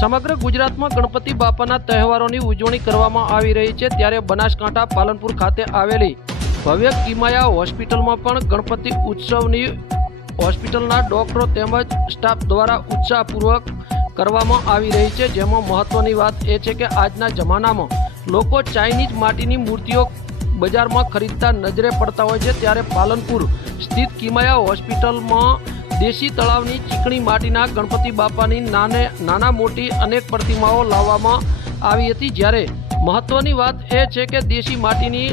સમગ્ર ગુજરાતમાં ગણપતિ બાપાના તહેવારોની ઉજવણી કરવામાં આવી રહી છે ત્યારે બનાસકાંઠા પાલનપુર ખાતે આવેલી ભવ્ય કિમાયા હોસ્પિટલમાં પણ ગણપતિ ઉત્સવની હોસ્પિટલના ડોક્ટરો તેમજ સ્ટાફ દ્વારા ઉત્સાહપૂર્વક કરવામાં આવી રહી છે. જેમાં મહત્વની વાત એ છે કે આજના જમાનામાં લોકો ચાઇનીઝ માટીની મૂર્તિઓ બજારમાં ખરીદતા નજરે પડતા હોય છે. ત્યારે પાલનપુર સ્થિત કિમાયા હોસ્પિટલમાં દેશી તળાવની ચીકણી માટીના ગણપતિ બાપાની નાને નાના મોટી અનેક પ્રતિમાઓ લાવવામાં આવી હતી જ્યારે મહત્વની વાત એ છે કે દેશી માટીની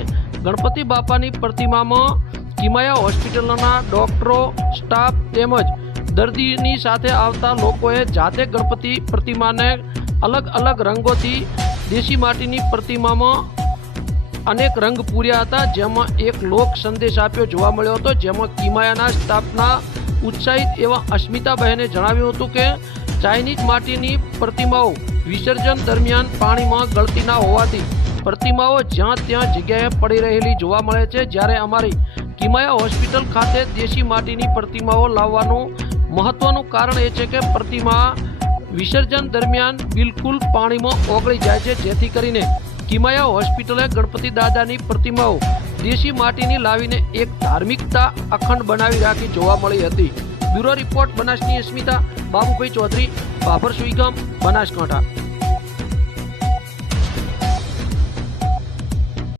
ગણપતિ બાપાની પ્રતિમામાં કિમાયા હોસ્પિટલના ડોક્ટરો, સ્ટાફ તેમજ દર્દીની સાથે આવતા લોકોએ જાતે ગણપતિ પ્રતિમાને અલગ અલગ રંગોથી દેશી માટીની પ્રતિમામાં અનેક રંગ પૂર્યા હતા. જેમાં એક લોક સંદેશ આપ્યો જોવા મળ્યો હતો, જેમાં કિમાયાના સ્ટાફના ઉત્સાહિત એવા અસ્મિતાબહેને જણાવ્યું હતું કે, ચાઇનીઝ માટીની પ્રતિમાઓ વિસર્જન દરમિયાન પાણીમાં ગળતી ના હોવાથી પ્રતિમાઓ જ્યાં ત્યાં જગ્યાએ પડી રહેલી જોવા મળે છે. જ્યારે અમારી કિમાયા હોસ્પિટલ ખાતે દેશી માટીની પ્રતિમાઓ લાવવાનું મહત્વનું કારણ એ છે કે પ્રતિમા વિસર્જન દરમિયાન બિલકુલ પાણીમાં ઓગળી જાય છે. જેથી કરીને કિમાયા હોસ્પિટલે ગણપતિ દાદાની પ્રતિમાઓ દેશી માટીની લાવીને એક ધાર્મિકતા અખંડ બનાવી રાખી જોવા મળી હતી. બ્યુરો રિપોર્ટ બનાસની અસ્મિતા, બાબુભાઈ ચૌધરી બાબર સુઈગામ, બનાસકાંઠા.